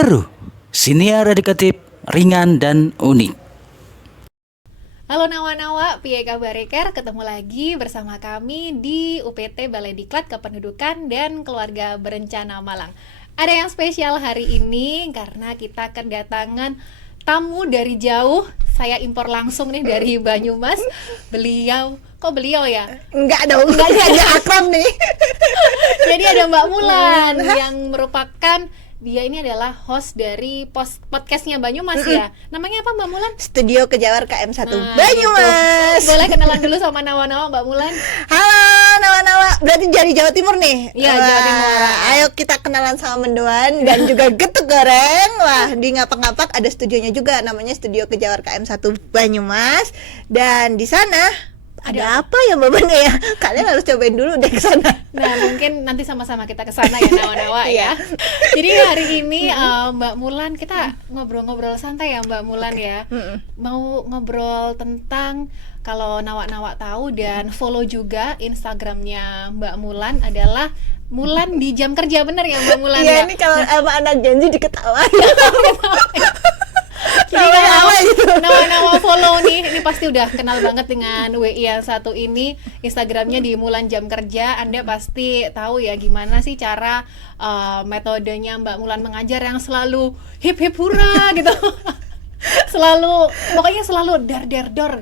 Seru, siniar edukatif, ringan dan unik. Halo Nawa-Nawa, piye kabar Reker? Ketemu lagi bersama kami di UPT Balai Diklat Kependudukan dan Keluarga Berencana Malang. Ada yang spesial hari ini karena kita kedatangan tamu dari jauh. Saya impor langsung nih dari Banyumas. Beliau ya? Enggak dong, enggak akrab nih. Jadi ada Mbak Mulan yang merupakan dia adalah host dari podcastnya Banyumas ya. Namanya apa Mbak Mulan? Studio Kejawar KM1 Nah, Banyumas. Boleh kenalan dulu sama Nawa-Nawa Mbak Mulan? Halo Nawa-Nawa, berarti dari Jawa Timur nih? Iya, Wah, Jawa Timur. Ayo kita kenalan sama mendoan dan juga getuk goreng. Wah, di Ngapak-Ngapak ada studionya juga, namanya Studio Kejawar KM1 Banyumas. Dan di sana ada apa ya Mbak Banda ya? Kalian harus cobain dulu deh ke sana. Nah, mungkin nanti sama-sama kita ke sana ya Nawa-Nawa ya. Jadi hari ini Mbak Mulan kita ngobrol-ngobrol santai ya Mbak Mulan ya. Mau ngobrol tentang kalau Nawa-Nawa tahu dan follow juga Instagramnya Mbak Mulan adalah Mulan di jam kerja, bener ya Mbak Mulan ya? Iya, ini kalau sama anak Genzi diketawain. Jadi kalau Nawa-Nawa follow nih, ini pasti udah kenal banget dengan WI yang satu ini. Instagramnya di Mulan Jam Kerja. Anda pasti tahu ya gimana sih cara metodenya Mbak Mulan mengajar yang selalu hip hip hura gitu. Pokoknya selalu dar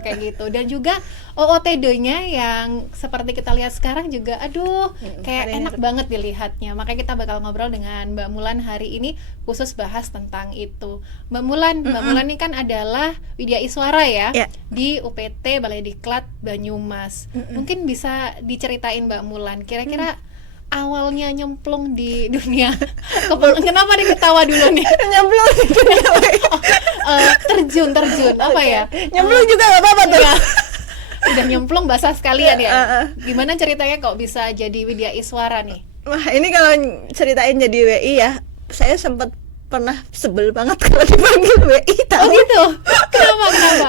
kayak gitu. Dan juga OOTD-nya yang seperti kita lihat sekarang juga kayak enak banget dilihatnya. Makanya kita bakal ngobrol dengan Mbak Mulan hari ini khusus bahas tentang itu. Mbak Mulan ini kan adalah Widya Iswara ya, di UPT Balai Diklat Banyumas. Mungkin bisa diceritain Mbak Mulan kira-kira awalnya nyemplung di dunia kenapa nih ketawa dulu nih? Nyemplung di dunia terjun apa ya? Nyemplung juga gak apa-apa tuh. Udah nyemplung basah sekalian ya. Gimana ceritanya kok bisa jadi Widya Iswara nih? Wah, ini kalau ceritain jadi WI ya, saya sempat pernah sebel banget kalau dipanggil WI tahu. Oh gitu? Kenapa?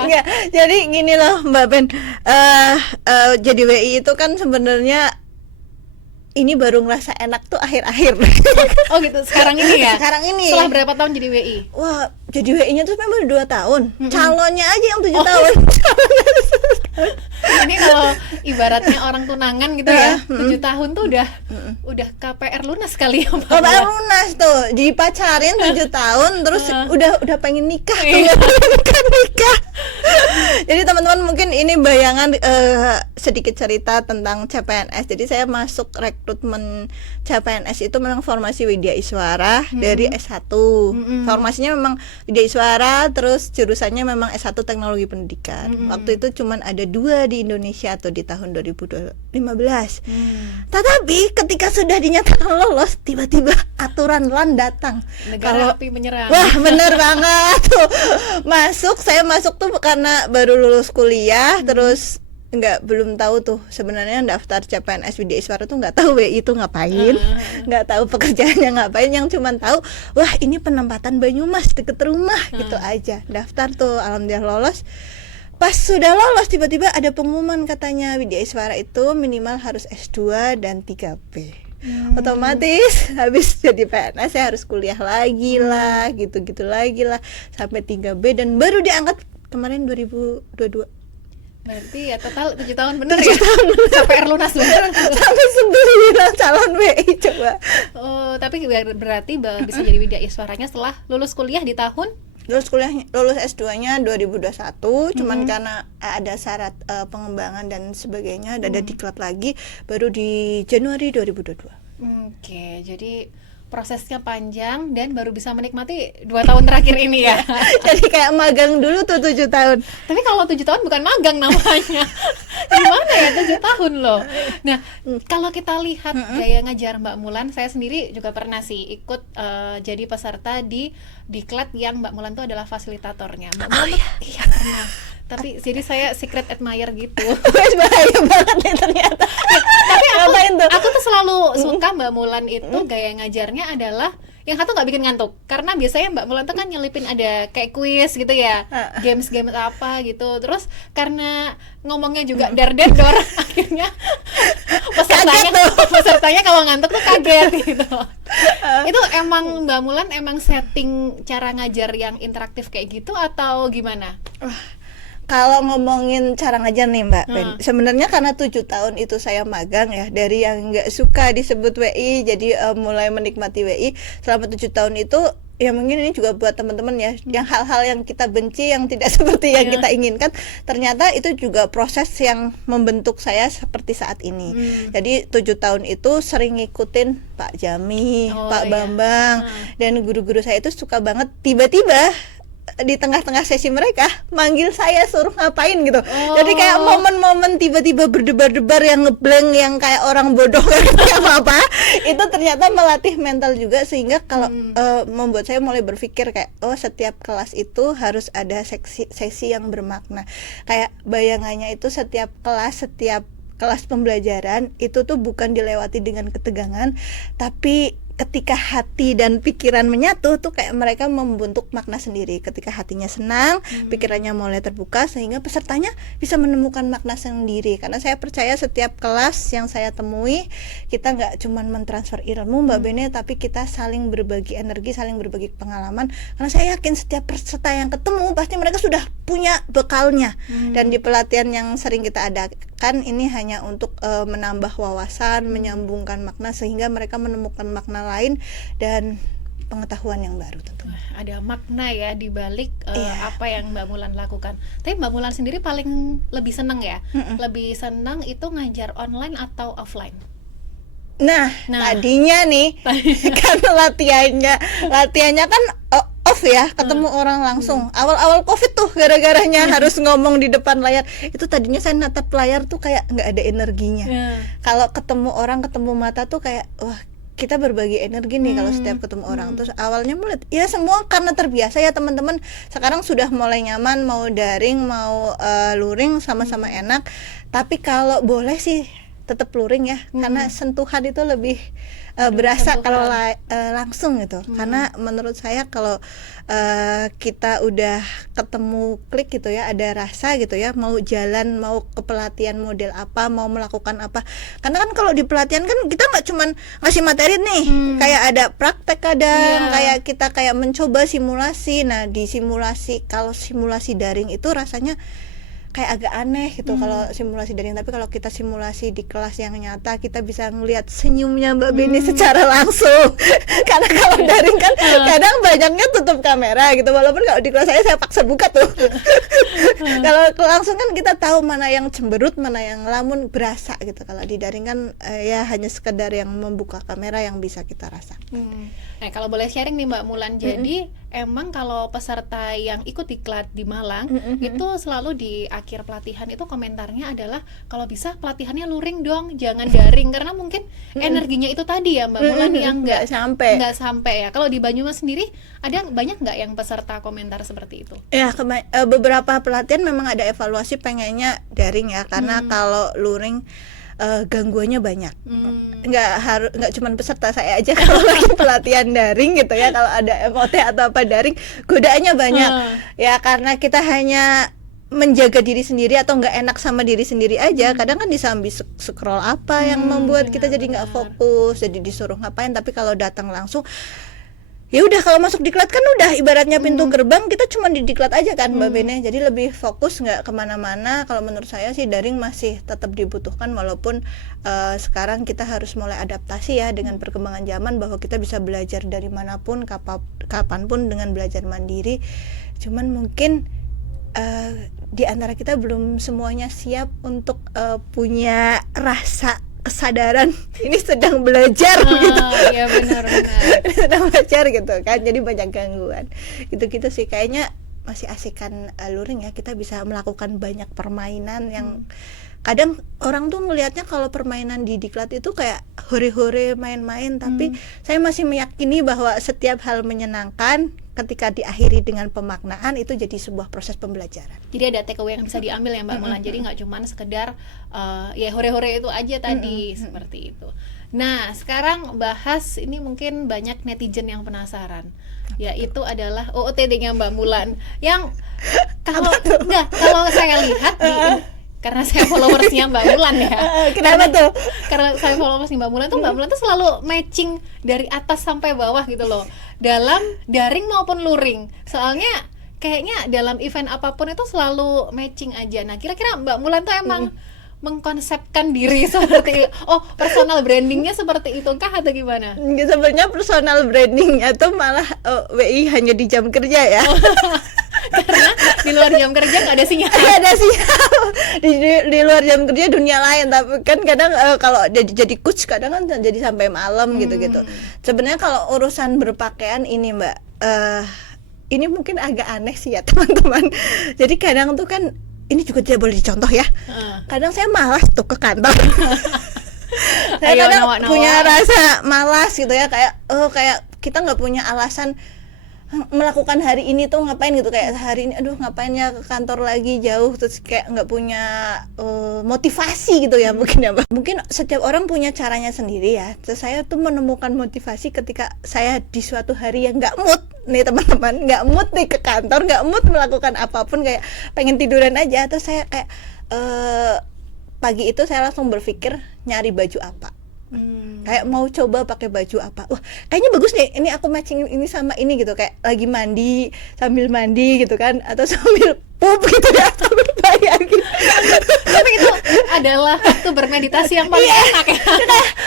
Enggak, jadi gini loh Mbak Ben, jadi WI itu kan sebenarnya ini baru ngerasa enak tuh akhir-akhir. Oh gitu, sekarang ini ya? Sekarang ini. Setelah berapa tahun jadi WI? Wah, jadi WI-nya tuh memang 2 tahun. Calonnya aja yang 7 tahun. Ini kalau ibaratnya orang tunangan gitu ya, 7 tahun tuh udah KPR lunas kali ya Mbak. KPR lunas tuh, dipacarin 7 tahun terus udah pengen nikah. Nikah. Jadi teman-teman mungkin ini bayangan sedikit cerita tentang CPNS. Jadi saya masuk rekrutmen CPNS itu memang formasi Widya Iswara dari S1. Formasinya memang Widya Iswara, terus jurusannya memang S1 Teknologi Pendidikan. Waktu itu cuman ada 2 di Indonesia atau di tahun 2015. Tetapi ketika sudah dinyatakan lolos, tiba-tiba aturan LAN datang. Negara api menyerang. Wah, bener banget tuh. Saya masuk tuh karena baru lulus kuliah, terus belum tahu tuh sebenarnya daftar CPNS Widya Iswara tuh nggak tahu WI itu ngapain, nggak tahu pekerjaannya ngapain, yang cuman tahu wah ini penempatan Banyumas deket rumah gitu aja. Daftar tuh, alhamdulillah lolos. Pas sudah lolos tiba-tiba ada pengumuman katanya Widya Iswara itu minimal harus S2 dan 3B. Otomatis habis jadi PNS saya harus kuliah lagi lah, gitu-gitu lagi lah sampai 3B dan baru diangkat kemarin 2022. Berarti ya total 7 tahun bener ya? KPR lunas bener. Sampai sebelum bilang calon WI coba. Oh, tapi berarti bisa jadi Widya Iswaranya setelah lulus kuliah di tahun? Lulus S2-nya 2021, cuman karena ada syarat pengembangan dan sebagainya, ada diklat lagi baru di Januari 2022. Oke, jadi prosesnya panjang dan baru bisa menikmati 2 tahun terakhir ini ya. Jadi kayak magang dulu tuh 7 tahun. Tapi kalau 7 tahun bukan magang namanya. Gimana ya 7 tahun loh. Nah, kalau kita lihat gaya ngajar Mbak Mulan, saya sendiri juga pernah sih ikut jadi peserta di diklat yang Mbak Mulan tuh adalah fasilitatornya. Mbak Mulan tuh iya pernah. Tapi jadi saya secret admirer gitu. Bahaya banget nih ternyata. Tapi aku tuh selalu suka Mbak Mulan itu gaya ngajarnya adalah yang satu nggak bikin ngantuk, karena biasanya Mbak Mulan tuh kan nyelipin ada kayak kuis gitu ya, games apa gitu. Terus karena ngomongnya juga dor akhirnya pesertanya kalau ngantuk tuh kaget gitu. Itu emang Mbak Mulan emang setting cara ngajar yang interaktif kayak gitu atau gimana? Kalau ngomongin cara ngajar nih Mbak Pen, sebenarnya karena 7 tahun itu saya magang ya, dari yang nggak suka disebut WI jadi mulai menikmati WI selama 7 tahun itu. Ya mungkin ini juga buat teman-teman ya, yang hal-hal yang kita benci, yang tidak seperti yang kita inginkan, ternyata itu juga proses yang membentuk saya seperti saat ini. Jadi 7 tahun itu sering ngikutin Pak Jami, Pak Bambang, dan guru-guru saya itu suka banget tiba-tiba di tengah-tengah sesi mereka manggil saya suruh ngapain gitu. Jadi kayak momen-momen tiba-tiba berdebar-debar yang ngeblank, yang kayak orang bodoh gak ngerti apa-apa, itu ternyata melatih mental juga, sehingga kalau membuat saya mulai berpikir kayak setiap kelas itu harus ada sesi yang bermakna. Kayak bayangannya itu setiap kelas pembelajaran itu tuh bukan dilewati dengan ketegangan, tapi ketika hati dan pikiran menyatu tuh kayak mereka membentuk makna sendiri. Ketika hatinya senang, pikirannya mulai terbuka, sehingga pesertanya bisa menemukan makna sendiri. Karena saya percaya setiap kelas yang saya temui, kita nggak cuma mentransfer ilmu Mbak Bene, tapi kita saling berbagi energi, saling berbagi pengalaman. Karena saya yakin setiap peserta yang ketemu pasti mereka sudah punya bekalnya. Dan di pelatihan yang sering kita adakan ini hanya untuk menambah wawasan, menyambungkan makna, sehingga mereka menemukan makna lain dan pengetahuan yang baru tentunya. Ada makna ya di balik apa yang Mbak Mulan lakukan. Tapi Mbak Mulan sendiri paling lebih senang ya? Lebih senang itu ngajar online atau offline? Nah. Tadinya nih kan latihannya kan off ya, ketemu orang langsung. Awal-awal Covid tuh gara-garanya harus ngomong di depan layar. Itu tadinya saya natap layar tuh kayak nggak ada energinya. Kalau ketemu orang, ketemu mata tuh kayak wah, kita berbagi energi nih kalau setiap ketemu orang. Terus awalnya mulai ya semua karena terbiasa ya teman-teman. Sekarang sudah mulai nyaman, mau daring mau luring sama-sama enak. Tapi kalau boleh sih tetap luring ya, karena sentuhan itu lebih berasa kalau langsung gitu. Karena menurut saya kalau kita udah ketemu klik gitu ya, ada rasa gitu ya, mau jalan, mau ke pelatihan model apa, mau melakukan apa. Karena kan kalau di pelatihan kan kita nggak cuman ngasih materi nih, kayak ada praktek kadang, kayak kita kayak mencoba simulasi. Nah di simulasi, kalau simulasi daring itu rasanya kayak agak aneh gitu kalau simulasi daring. Tapi kalau kita simulasi di kelas yang nyata, kita bisa ngelihat senyumnya Mbak Beni secara langsung. Karena kalau daring kan kadang banyaknya tutup kamera gitu, walaupun kalau di kelas saya paksa buka tuh. Kalau langsung kan kita tahu mana yang cemberut, mana yang ngelamun, berasa gitu. Kalau di daring kan ya hanya sekedar yang membuka kamera yang bisa kita rasa. Nah kalau boleh sharing nih Mbak Mulan, jadi emang kalau peserta yang ikut diklat di Malang itu selalu di akhir pelatihan itu komentarnya adalah kalau bisa pelatihannya luring dong, jangan daring, karena mungkin energinya itu tadi ya Mbak Mulan yang nggak sampai ya. Kalau di Banyumas sendiri ada banyak nggak yang peserta komentar seperti itu? Ya beberapa pelatihan memang ada evaluasi pengennya daring ya, karena kalau luring gangguannya banyak. Nggak cuma peserta saya aja kalau lagi pelatihan daring gitu ya, kalau ada MOT atau apa daring godaannya banyak. Ya karena kita hanya menjaga diri sendiri atau nggak enak sama diri sendiri aja. Kadang kan disambi scroll apa yang membuat kita jadi nggak fokus, jadi disuruh ngapain. Tapi kalau datang langsung, ya udah, kalau masuk diklat kan udah ibaratnya pintu gerbang, kita cuma di diklat aja kan Mbak Bene. Jadi lebih fokus, nggak kemana-mana. Kalau menurut saya sih daring masih tetap dibutuhkan, walaupun sekarang kita harus mulai adaptasi ya dengan perkembangan zaman, bahwa kita bisa belajar dari manapun, kapanpun dengan belajar mandiri. Cuman mungkin di antara kita belum semuanya siap untuk punya rasa kesadaran ini sedang belajar gitu. Iya benar. Sedang belajar gitu kan, jadi banyak gangguan gitu sih. Kayaknya masih asikan luring ya, kita bisa melakukan banyak permainan yang kadang orang tuh melihatnya kalau permainan di diklat itu kayak hore-hore main-main, tapi saya masih meyakini bahwa setiap hal menyenangkan ketika diakhiri dengan pemaknaan itu jadi sebuah proses pembelajaran. Jadi ada takeaway yang bisa diambil ya Mbak Mulan. Jadi nggak cuma sekedar ya hore-hore itu aja tadi, seperti itu. Nah sekarang bahas ini, mungkin banyak netizen yang penasaran, yaitu adalah OOTD-nya Mbak Mulan yang kalau saya lihat karena saya followersnya Mbak Mulan ya. Kenapa tuh? Karena saya followersnya Mbak Mulan tuh selalu matching dari atas sampai bawah gitu loh, dalam daring maupun luring. Soalnya kayaknya dalam event apapun itu selalu matching aja. Nah, kira-kira Mbak Mulan tuh emang mengkonsepkan diri seperti personal brandingnya seperti itu kah atau gimana? Sebenarnya personal brandingnya tuh malah WI hanya di jam kerja ya. Karena di luar jam kerja nggak ada sinyal. Nggak ada sinyal di luar jam kerja dunia lain. Tapi kan kadang kalau jadi coach kadang kan jadi sampai malam gitu-gitu. Sebenarnya kalau urusan berpakaian ini Mbak, ini mungkin agak aneh sih ya teman-teman. Jadi kadang tuh kan ini juga tidak boleh dicontoh ya. Kadang saya malas tuh ke kantor. Saya kadang punya rasa malas gitu ya, kayak kita nggak punya alasan melakukan hari ini tuh ngapain gitu, kayak hari ini aduh ngapain ya ke kantor lagi jauh, terus kayak nggak punya motivasi gitu ya. Mungkin ya Mbak, mungkin setiap orang punya caranya sendiri ya. Terus saya tuh menemukan motivasi ketika saya di suatu hari yang nggak mood nih teman-teman, nggak mood nih ke kantor, nggak mood melakukan apapun, kayak pengen tiduran aja. Terus saya kayak pagi itu saya langsung berpikir nyari baju apa. Kayak mau coba pakai baju apa, wah kayaknya bagus nih, ini aku matching ini sama ini gitu, kayak lagi mandi sambil mandi gitu kan, atau sambil pup gitu ya, sambil bayangin. Tapi itu adalah waktu bermeditasi yang paling enak ya.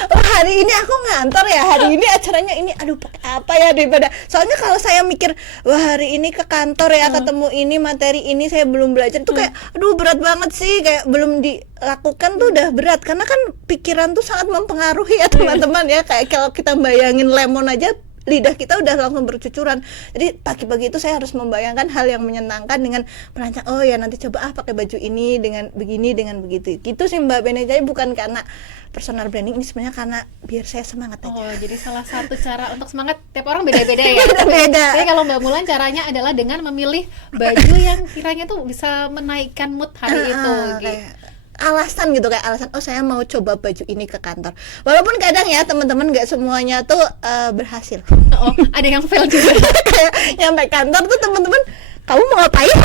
Wah, hari ini aku ngantor ya, hari ini acaranya ini, aduh pakai apa ya, daripada soalnya kalau saya mikir wah hari ini ke kantor ya, ketemu ini materi ini saya belum belajar tuh kayak aduh berat banget sih, kayak belum dilakukan tuh udah berat, karena kan pikiran tuh sangat mempengaruhi ya teman-teman ya. Kayak kalau kita bayangin lemon aja lidah kita udah langsung bercucuran. Jadi pagi-pagi itu saya harus membayangkan hal yang menyenangkan dengan merancang, oh ya nanti coba pakai baju ini dengan begini dengan begitu. Gitu sih Mbak Bene. Jadi bukan karena personal branding, ini sebenarnya karena biar saya semangat aja. Oh, jadi salah satu cara untuk semangat tiap orang beda-beda ya. Beda-beda. Jadi kalau Mbak Mulan caranya adalah dengan memilih baju yang kiranya tuh bisa menaikkan mood hari itu gitu. Alasan gitu, kayak alasan oh saya mau coba baju ini ke kantor, walaupun kadang ya teman-teman nggak semuanya tuh berhasil. Oh, ada yang fail juga. Kayak nyampe kantor tuh teman-teman, kamu mau ngapain?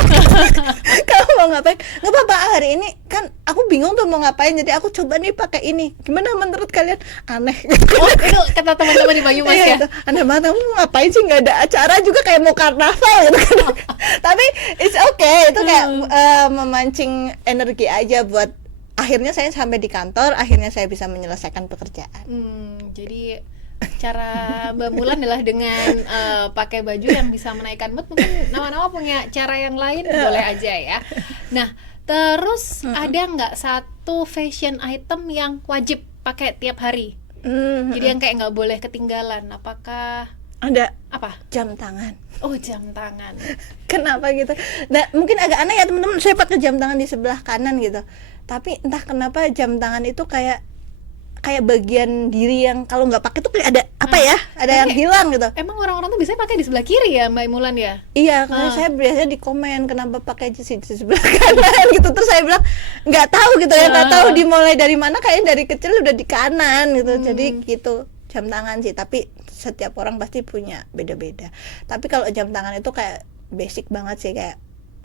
Kamu mau ngapain? Nggak apa-apa, hari ini kan aku bingung tuh mau ngapain, jadi aku coba nih pakai ini. Gimana menurut kalian? Aneh. Oh, itu kata teman-teman di Banyumas ya. Aneh banget, kamu mau ngapain sih, nggak ada acara juga, kayak mau karnaval gitu kan. Tapi it's okay, itu kayak memancing energi aja buat akhirnya saya sampai di kantor, akhirnya saya bisa menyelesaikan pekerjaan. Jadi cara Mbak Mulan adalah dengan pakai baju yang bisa menaikkan mood. Mungkin nama-nama punya cara yang lain, boleh aja ya. Nah, terus ada nggak satu fashion item yang wajib pakai tiap hari? Jadi yang kayak nggak boleh ketinggalan. Apakah ada? Apa? Jam tangan. Oh, jam tangan. Kenapa gitu? Nah, mungkin agak aneh ya teman-teman, saya pakai jam tangan di sebelah kanan gitu. Tapi entah kenapa jam tangan itu kayak bagian diri yang kalau nggak pakai tuh kayak ada apa ya? Ada yang hilang gitu. Emang orang-orang tuh biasanya pakai di sebelah kiri ya, Mbak Mulan ya? Iya, karena saya biasanya di komen kenapa pakai di sebelah kanan gitu. Terus saya bilang nggak tahu gitu ya, nggak tahu dimulai dari mana, kayaknya dari kecil udah di kanan gitu. Jadi gitu jam tangan sih, tapi setiap orang pasti punya beda-beda. Tapi kalau jam tangan itu kayak basic banget sih, kayak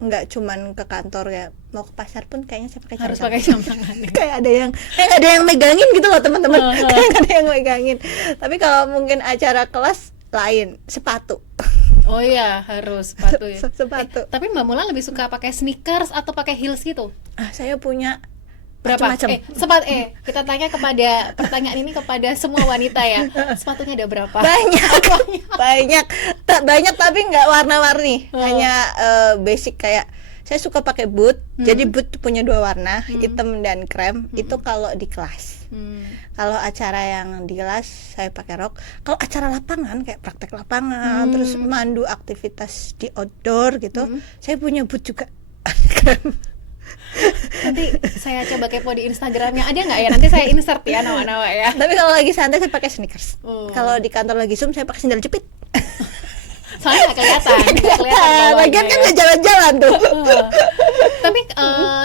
nggak cuman ke kantor ya, mau ke pasar pun kayaknya saya pakai jam Harus tangan. pakai jam tangan. Kayak ada yang megangin gitu loh teman-teman. Kayak ada yang megangin. Tapi kalau mungkin acara kelas lain, sepatu. Oh iya, harus sepatu ya. Sepatu. Tapi Mbak Mulan lebih suka pakai sneakers atau pakai heels gitu? Saya punya Berapa? macam-macam. Kita tanya pertanyaan ini kepada semua wanita ya. Sepatunya ada berapa? Banyak tapi nggak warna-warni. Hanya basic, kayak saya suka pakai boot. Jadi boot punya dua warna, hitam dan krem. Itu kalau di kelas. Kalau acara yang di kelas saya pakai rok. Kalau acara lapangan kayak praktek lapangan, terus mandu aktivitas di outdoor gitu, saya punya boot juga. Nanti saya coba kepo di Instagramnya, ada nggak ya? Nanti saya insert ya nama-nama ya. Tapi kalau lagi santai saya pakai sneakers. Kalau di kantor lagi Zoom saya pakai sandal jepit. Soalnya nggak kelihatan. Lagian kan nggak jalan-jalan tuh. Tapi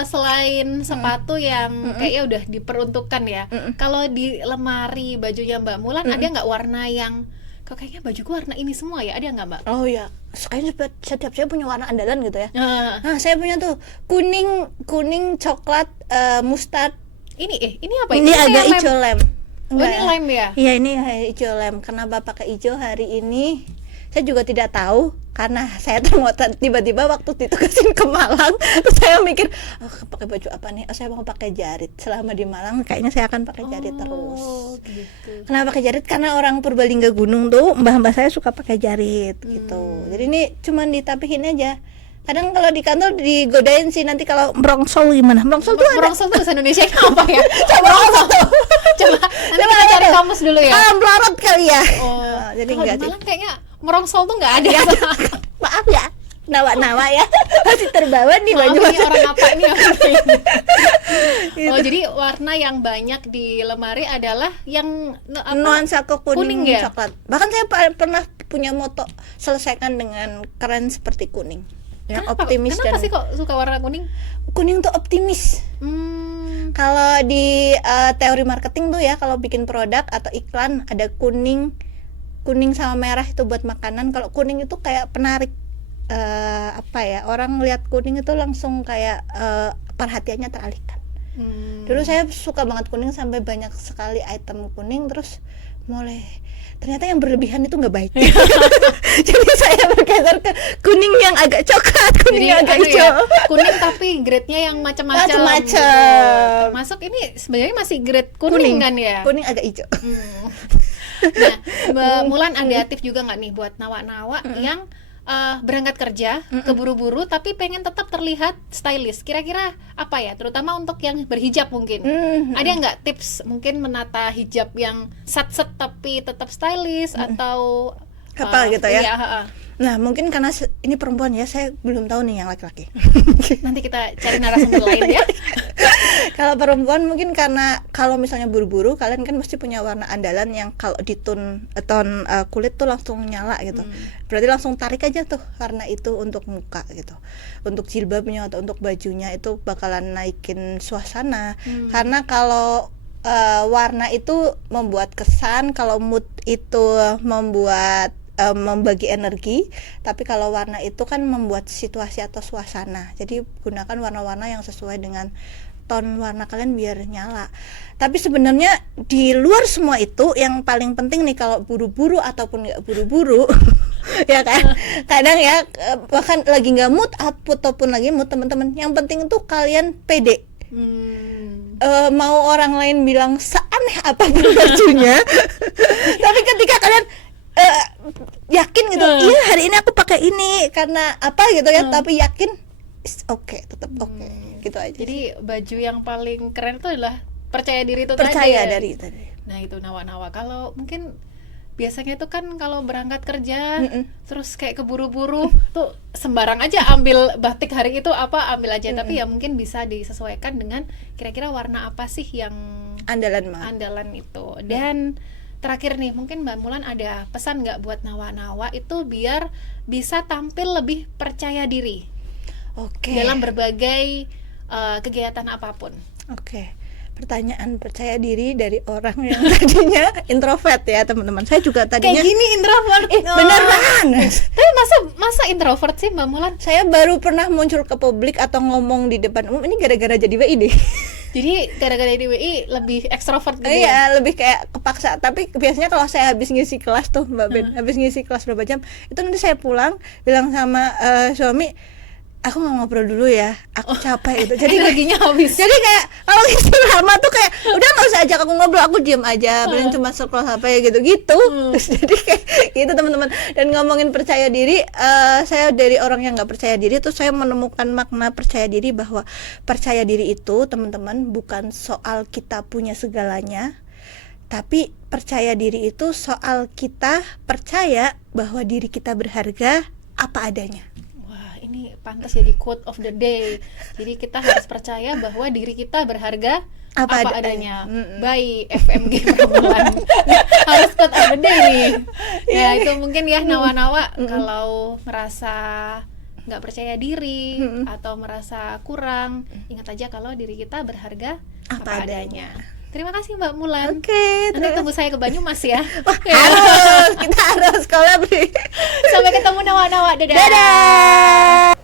selain sepatu yang kayaknya udah diperuntukkan ya, kalau di lemari bajunya Mbak Mulan ada nggak warna yang kok kayaknya bajuku warna ini semua ya, ada nggak Mbak? Oh ya, kayaknya setiap saya punya warna andalan gitu ya. Nah, Nah, saya punya tuh kuning, coklat, mustard. ini apa? Ini kayak agak lem. hijau lem. Oh, ini lem ya? Iya, ini hijau lem. Kenapa pakai hijau hari ini? Saya juga tidak tahu, karena saya termotot tiba-tiba waktu ditugasin ke Malang. Terus saya mikir, pakai baju apa nih? Saya mau pakai jarit. Selama di Malang kayaknya saya akan pakai jarit terus. Gitu. Kenapa pakai jarit? Karena orang Purbalingga Gunung tuh, mbah-mbah saya suka pakai jarit gitu. Jadi ini cuman ditapihin aja. Kadang kalau di kantor digodain sih, nanti kalau merongsol gimana? Merongsol tuh ada. Merongsol tuh bahasa Indonesia apa ya? Coba Coba nanti kita cari kamus dulu ya. Melorot kali ya. Oh, Jadi kalau enggak di sih. Malang kayaknya merongsol tuh nggak ada. Maaf ya, nawa-nawa ya. Masih terbawa nih Maaf, baju. ini orang apa ini? Oh, jadi warna yang banyak di lemari adalah yang Nuansa ke kuning, Kuning ya? coklat. Bahkan saya pernah punya moto, selesaikan dengan keren seperti kuning. Yang optimis. Kenapa dan sih kok suka warna kuning? kuning tuh optimis. Kalau di teori marketing tuh ya, kalau bikin produk atau iklan ada kuning sama merah itu buat makanan. Kalau kuning itu kayak penarik, apa ya, orang lihat kuning itu langsung kayak perhatiannya teralihkan. Dulu saya suka banget kuning sampai banyak sekali item kuning, terus mulai ternyata yang berlebihan itu nggak baik. Jadi saya bergeser ke kuning yang agak coklat, kuning yang agak hijau. Ya, kuning tapi grade-nya yang macam-macam. Macam-macam. Termasuk ini sebenarnya masih grade kuning kan ya? Kuning agak hijau. Nah, Mbak Mulan ada tips juga nggak nih buat nawa-nawa yang berangkat kerja keburu-buru tapi pengen tetap terlihat stylish? Kira-kira apa ya? Terutama untuk yang berhijab mungkin. Ada nggak tips mungkin menata hijab yang set tapi tetap stylish atau Apa gitu ya? Iya, Nah, mungkin karena ini perempuan ya, saya belum tahu nih yang laki-laki. nanti kita cari narasumber lain ya. Kalau perempuan mungkin karena kalau misalnya buru-buru, kalian kan mesti punya warna andalan yang kalau di tone kulit tuh langsung nyala gitu. Berarti langsung tarik aja tuh warna itu untuk muka gitu. Untuk jilbabnya atau untuk bajunya itu bakalan naikin suasana. Karena kalau warna itu membuat kesan, kalau mood itu membuat membagi energi, tapi kalau warna itu kan membuat situasi atau suasana. Jadi gunakan warna-warna yang sesuai dengan tone warna kalian biar nyala. Tapi sebenarnya di luar semua itu yang paling penting nih, kalau buru-buru ataupun nggak buru-buru ya kan, kadang ya bahkan lagi nggak mood ataupun lagi mood, teman-teman, yang penting itu kalian pede. Mau orang lain bilang seaneh apapun bajunya tapi ketika kalian yakin gitu, iya hari ini aku pakai ini karena apa gitu ya, tapi yakin oke, tetap oke. Gitu aja. Jadi baju yang paling keren itu adalah percaya diri itu percaya tadi. tadi. Nah, itu nawa-nawa. Kalau mungkin biasanya itu kan kalau berangkat kerja terus kayak keburu-buru tuh sembarang aja ambil batik hari itu apa ambil aja, tapi ya mungkin bisa disesuaikan dengan kira-kira warna apa sih yang andalan itu. Dan terakhir nih, mungkin Mbak Mulan ada pesan nggak buat nawa-nawa itu biar bisa tampil lebih percaya diri dalam berbagai kegiatan apapun? Pertanyaan percaya diri dari orang yang tadinya introvert ya teman-teman. Saya juga tadinya kayak gini introvert. Beneran. Tapi masa introvert sih Mbak Mulan? Saya baru pernah muncul ke publik atau ngomong di depan umum ini gara-gara jadi WI deh. Jadi gara-gara di WI lebih ekstrovert gitu. Iya, lebih kayak kepaksa. Tapi biasanya kalau saya habis ngisi kelas tuh Mbak Ben, habis ngisi kelas berapa jam, itu nanti saya pulang bilang sama suami, aku mau ngobrol dulu ya, aku capek gitu. Jadi energinya habis. Jadi kayak kalau ngisi lama tuh kayak udah nggak usah ajak aku ngobrol, aku diem aja, paling cuma scroll HP gitu-gitu. Jadi kayak gitu teman-teman. Dan ngomongin percaya diri, saya dari orang yang nggak percaya diri tuh saya menemukan makna percaya diri, bahwa percaya diri itu teman-teman bukan soal kita punya segalanya, tapi percaya diri itu soal kita percaya bahwa diri kita berharga apa adanya. Ini pantas jadi quote of the day. Jadi kita harus percaya bahwa diri kita berharga apa adanya. By FMG Permulaan. Harus quote of the day nih. Ya itu mungkin ya nawa-nawa kalau merasa nggak percaya diri atau merasa kurang, ingat aja kalau diri kita berharga apa adanya. Terima kasih Mbak Mulan. Oke, Nanti tunggu saya ke Banyumas ya. harus kita harus collab nih. Sampai ketemu nawa-nawa. Dadah. Dadah.